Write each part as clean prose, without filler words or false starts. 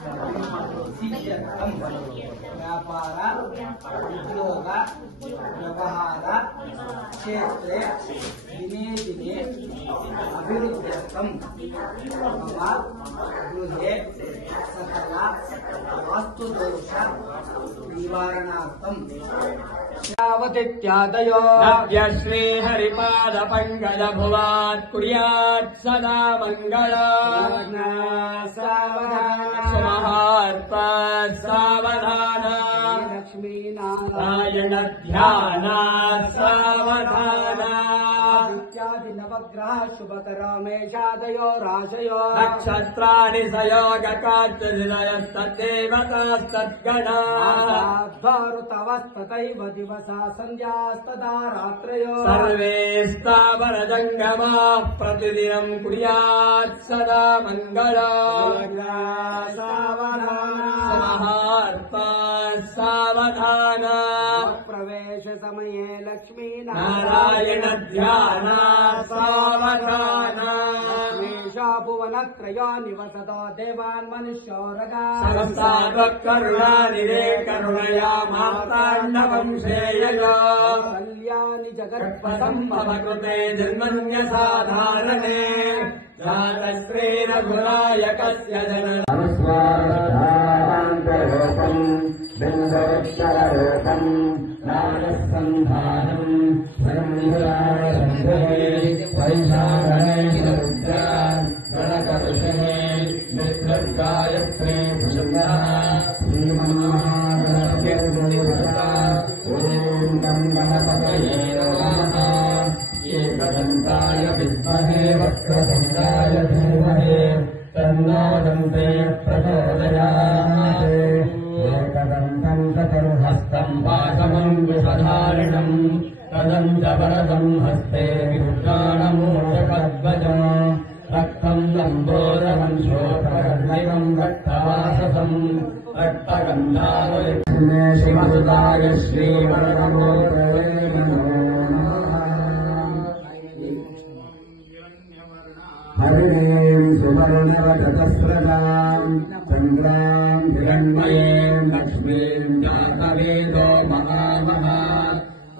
सिद्ध्यर्थं व्यापार उद्योग व्यवहार क्षेत्रे दिने दिने अभिवृद्ध्यर्थं मम गृहे सकल वास्तुदोष निवारणार्थं श्रावतीत्यादयो नव्य श्री हरिपाद पंकज भुवात् कुर्यात् सदा मंगलम् सावधान सुमहार्प सावधान लक्ष्मी नारायण ध्यान सावधान इत्यादि नवग्रह शुभकरमेषादयो राशयो नक्षत्राणि सयोगकाच्चदिनयस्तद्देवतास्तद्गणास्तैव दिवसा सन्ध्यास्तदा रात्रयो सर्वे स्थावरजङ्गमाः प्रतिदिनं कुर्यात् सदा मङ्गलम् सावधान सावधान प्रवेश समये लक्ष्मी नारायण ध्यान सावधान भुवनत्रयो निवसतो देवान् मनुष्योरगा करुणानिरे करुणया माताण्डवंशेयया कल्याणि जगत्पदं मम कृते जन्मन्यसाधारणे जातश्रेण गुणायकस्य जननस्वार्थान्तरूपम् बिन्दवत्तररूपम् नारसन्धानम् स्वयं वैशाखणे गणकर्षणे मित्रगायत्रे श्रीमन्महागणपतिर्देवता ॐ गणपतये नमः एकदन्ताय विद्महे वक्रतुण्डाय धीमहि तन्नो दन्ते प्रचोदयात् एकदन्तं चतुर्हस्तं वासमङ्कुशधारिणम् तदन्तवरदं हस्ते विभूषाणमूषकध्वजम् रक्तम् लम्बोदरम् श्रोत्रकर्णिकम् रक्तवाससम् रक्तगन्धावलिक्ष्मे शिवसुताय श्रीवरदमूर्तये नमो हरिणीम् सुवर्णवचतस्रजाम् चन्द्राम् हिरण्मयीम् लक्ष्मीम् जातवेदो महामहा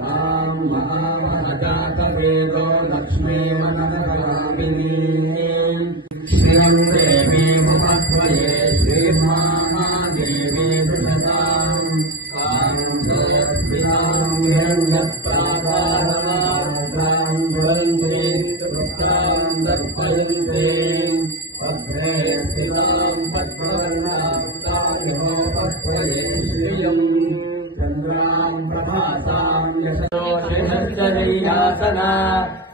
ताम् महामहजातवेदो लक्ष्मीमननकलामिनीम् श्रियम् देवीमुपत्वये श्रीमहादेवी विशसाम् ताम् सरस्विताम् हिरण्यप्राकारमाम् दुरन्ते पुत्राम् दर्पयन्ते भद्रे स्थिताम् पद्मवर्णाम् तामिहोपत्वये श्रियम् चन्द्राम् प्रभासाम् यशोशिहर्षदीयासना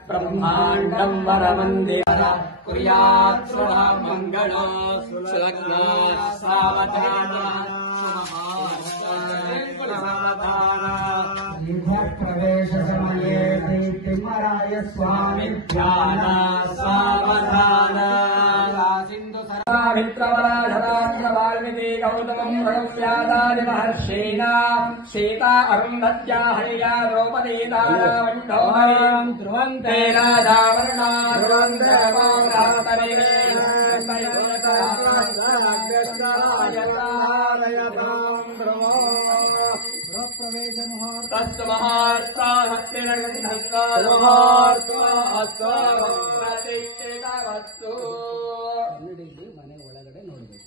ब्रह्माण्डम् वरमन्दिर कुर्यात् शुभं मङ्गलो सुलग्ना सावधान सावधान प्रवेश समये प्रीतिमराय स्वामी ध्यान सावधान मित्रवराधराज्ञ वाल्मीकि गौतमम् प्रणस्यादादि महर्षिणा सीता अरुन्धत्या हरिया द्रौपदी तारावण्डोहरीम् ध्रुवन्ते राधावर्णा ध्रुवन्ते तस्य महार्ता ಮನೆ ಒಳಗಡೆ ನೋಡ್ಬೇಕು.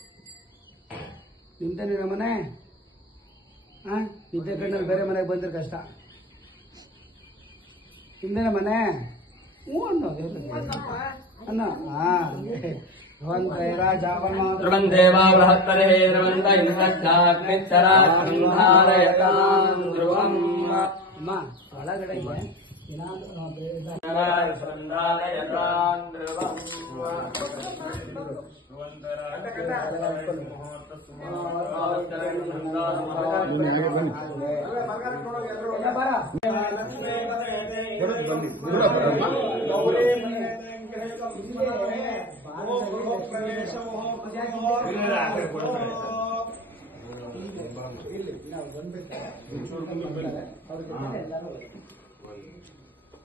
ನಿಮ್ದೇನಿರ ಮನೆ ನಿದ್ದೆ ಕಣ್ಣಲ್ಲಿ ಬೇರೆ ಮನೆಗೆ ಬಂದ್ರೆ ಕಷ್ಟ. ನಿಮ್ದೇನ ಮನೆ ಹ್ಞೂ ಅನ್ನೋದು ಅನ್ನ ಧ್ರುವಂ ದೇವಾ ಬೃಹತ್ತರೇ ಧ್ರುವಂತ ಇಂದ್ರಚಾಗ್ನಿಚ್ಚರಾಧಾರಯತಾಂ ಧ್ರುವಂ ಅಮ್ಮ ಒಳಗಡೆ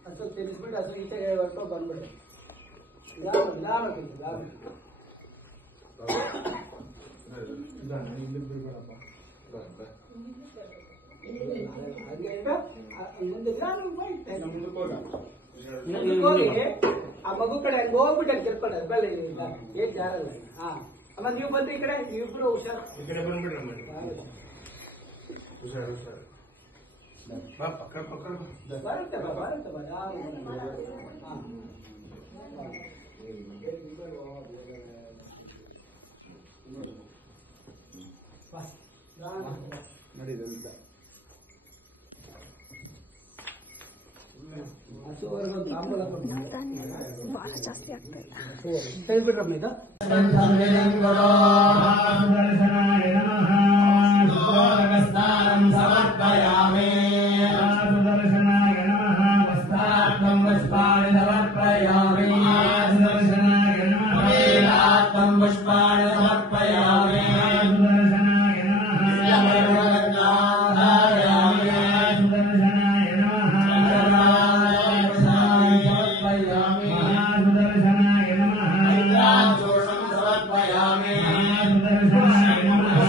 ಅಷ್ಟು ತಿನ್ನಿಸ್ಬಿಟ್ಟು ಅಷ್ಟು ಈಚೆಗೆ ಹೊರಟು ಬಂದ್ಬಿಡಿ. ಆ ಮಗು ಕಡೆ ಹಂಗೆ ಹೋಗ್ಬಿಟ್ಟು ತಿಳ್ಕೊಂಡು ಅದ್ರಲ್ಲಿ ಏನ್ ಜಾರಲ್ಲ. ಅಮ್ಮ ನೀವು ಬಂದ್ರೆ ಈ ಕಡೆ ಇಬ್ರು ಹುಷಾರು. ಈ ಕಡೆ ಬಂದ್ಬಿಡ್ರಿ ಹುಷಾರು ಹುಷಾರು. ಬರುತ್ತೆ ಬರುತ್ತೆ ನಡೀದಂತ ಬಹಳ ಜಾಸ್ತಿ ಆಗ್ತದೆ ಹೇಳ್ಬಿಡ್ರಮ್ಮ ಇದು ಸಮರ್ಪಯಾಮಿ ಸುದರ್ಶನಾಯ ನಮಃ ವಸ್ತಾರ್ಥಂ ಪುಷ್ಪಾಣಿ ಸಮರ್ಪಯಾಮಿ ಸುದರ್ಶನಾಯ ನಮಃ ವೇದಾರ್ಥಂ ಪುಷ್ಪಾಣಿ ಸಮರ್ಪಯಾಮಿ ಸುದರ್ಶನಾಯ ನಮಃ ಧಾರಯಾಮಿ ಸುದರ್ಶನಾಯ ನಮಃ ಸಮರ್ಪಯಾಮಿ ಸುದರ್ಶನಾಯ ನಮಃ ಇಂದ್ರಾಜೋಷಂ ಸಮರ್ಪಯಾಮಿ ಸುದರ್ಶನಾಯ ನಮಃ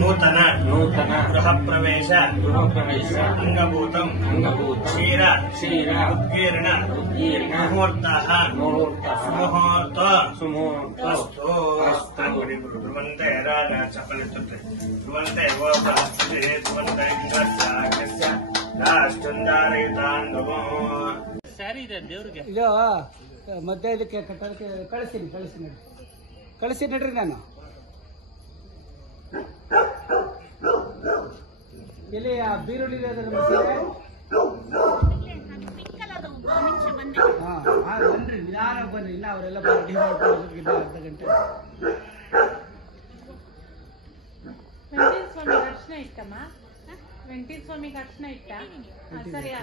ನೂತನ ಗೃಹ ಪ್ರವೇಶ ಅಂಗಭೂತಂ ಕ್ಷೀರ ಉತ್ಕೀರ್ಣ ಮುಹೂರ್ತ ಸುಮುಹೂರ್ತ ಧ್ರುವಂತೆ ರಾಗ ಚಪಲಿಸುತ್ತೆ ಧ್ರುವಂತೆ ಧ್ರುವಂತೆ ಇದು ಮಧ್ಯ ಇದಕ್ಕೆ ಕಟ್ಟೋದಕ್ಕೆ ಕಳಿಸಿ ನಡ್ರಿ ನಾನು ಎಲ್ಲಿ ಆ ಬೀರುಳ್ಳಿ ಬನ್ರಿ ನಿಧಾನ ಬನ್ರಿ ಇನ್ನ ಅವರೆಲ್ಲ ಅರ್ಧ ಗಂಟೆ ವೆಂಕಟೇಶ್ವರ ಸ್ವಾಮಿ ದರ್ಶನ ಇತ್ತಮ್ಮ ವೆಂಕಟೇಶ್ವರ ಸ್ವಾಮಿ ದರ್ಶನ ಇತ್ತ ಸರಿಯಾ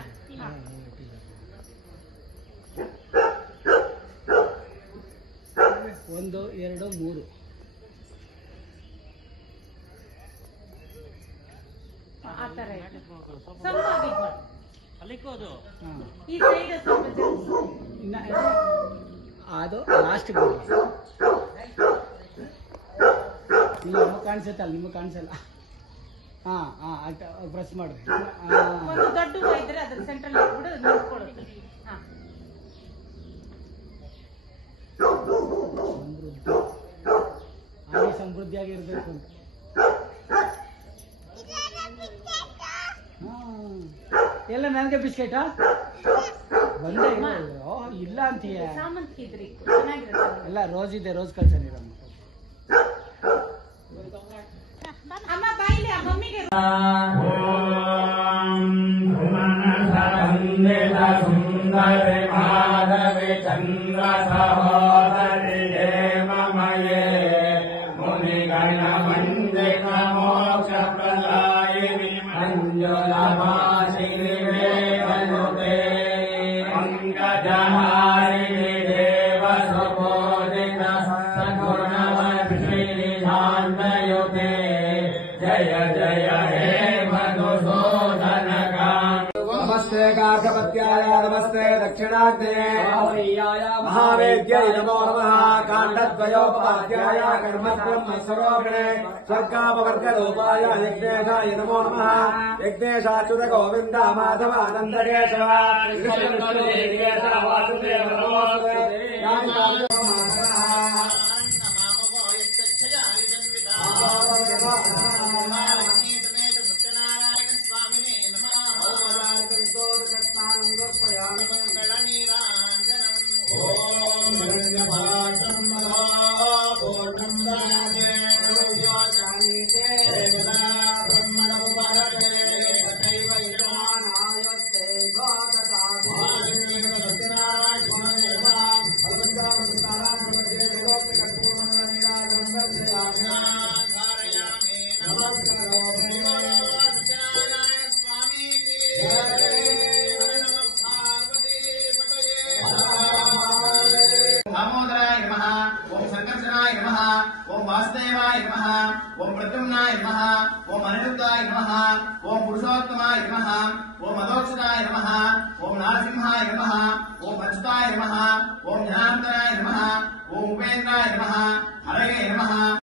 1 2 3 ಆತರ ಈ ಸೈಡ್ ಅದು ಲಾಸ್ಟ್ ನಿಮ್ಗೆ ಕಾಣಿಸುತ್ತಲ್ಲ ನಿಮಗೆ ಕಾಣಿಸಲ್ಲ ಪ್ರೆಸ್ ಮಾಡ್ರಿ ಒಂದು ದೊಡ್ಡ ಇದ್ರೆ ಅದ್ರ ಸೆಂಟ್ರಲ್ ಇಟ್ಬಿಟ್ಟು ನಿಲ್ಸ್ಕೊಳ್ಳುತ್ತೆ ಹಾಗೆ ಸಮೃದ್ಧಿಯಾಗಿರ್ಬೇಕು ಅಂತ ಎಲ್ಲ ನನಗೆ ಬಿಸ್ಕೆಟಾ ಬಂದೇ ಇಲ್ಲ ಅಂತೀಯ ಎಲ್ಲ ರೋಸ್ ಇದೆ ರೋಸ್ ಕಳ್ಸನಿರಮ್ಮ ಸುಂದರ ಮಾಧವಿ ಚಂದ್ರ ಸಹೋದರಿ ಮಮಯೇ ಮುನಿಗಣ ವಂದಿತ ಮೋಕ್ಷ ಪ್ರದಾಯಿನಿ ಮಂಜುಳ ಭಾಷಿಣಿ ವೇವನುತೆ ಪಂಕಜಹಾರಿಣಿ ದೇವ ಸುಬೋಧಿತ ಸಗುಣವರ್ಷಿಣಿಧಾನ್ಯಯುತೆ ಜಯ ಜಯ ಹೇ ಮಧುಸೂದನ ಕಾಮ ನಮಸ್ತೆ ಕಾಕಪತೆ पार्वत्याय नमस्ते दक्षिणाग्ने महावेद्यै नमो नमः काण्डद्वयोपाध्याय कर्मब्रह्मस्वरूपिणे स्वर्गापवर्गरूपाय यज्ञेशाय नमो नमः यज्ञेशाच्युत गोविन्द माधवानन्दकेशव वासुदेव नमोऽस्तुते दामोदराय नमः ओम संकर्षणाय नमः ओम वासुदेवाय नमः ओम प्रद्युम्नाय नमः ओम अनिरुद्धाय नमः ओम पुरुषोत्तमाय नमः ओम अदोक्षदाय नमः ओम नारसिंहाय नमः ओम अच्युताय नमः ओम ज्ञानान्तराय नमः ओम उपेन्द्राय नमः हरये नमः।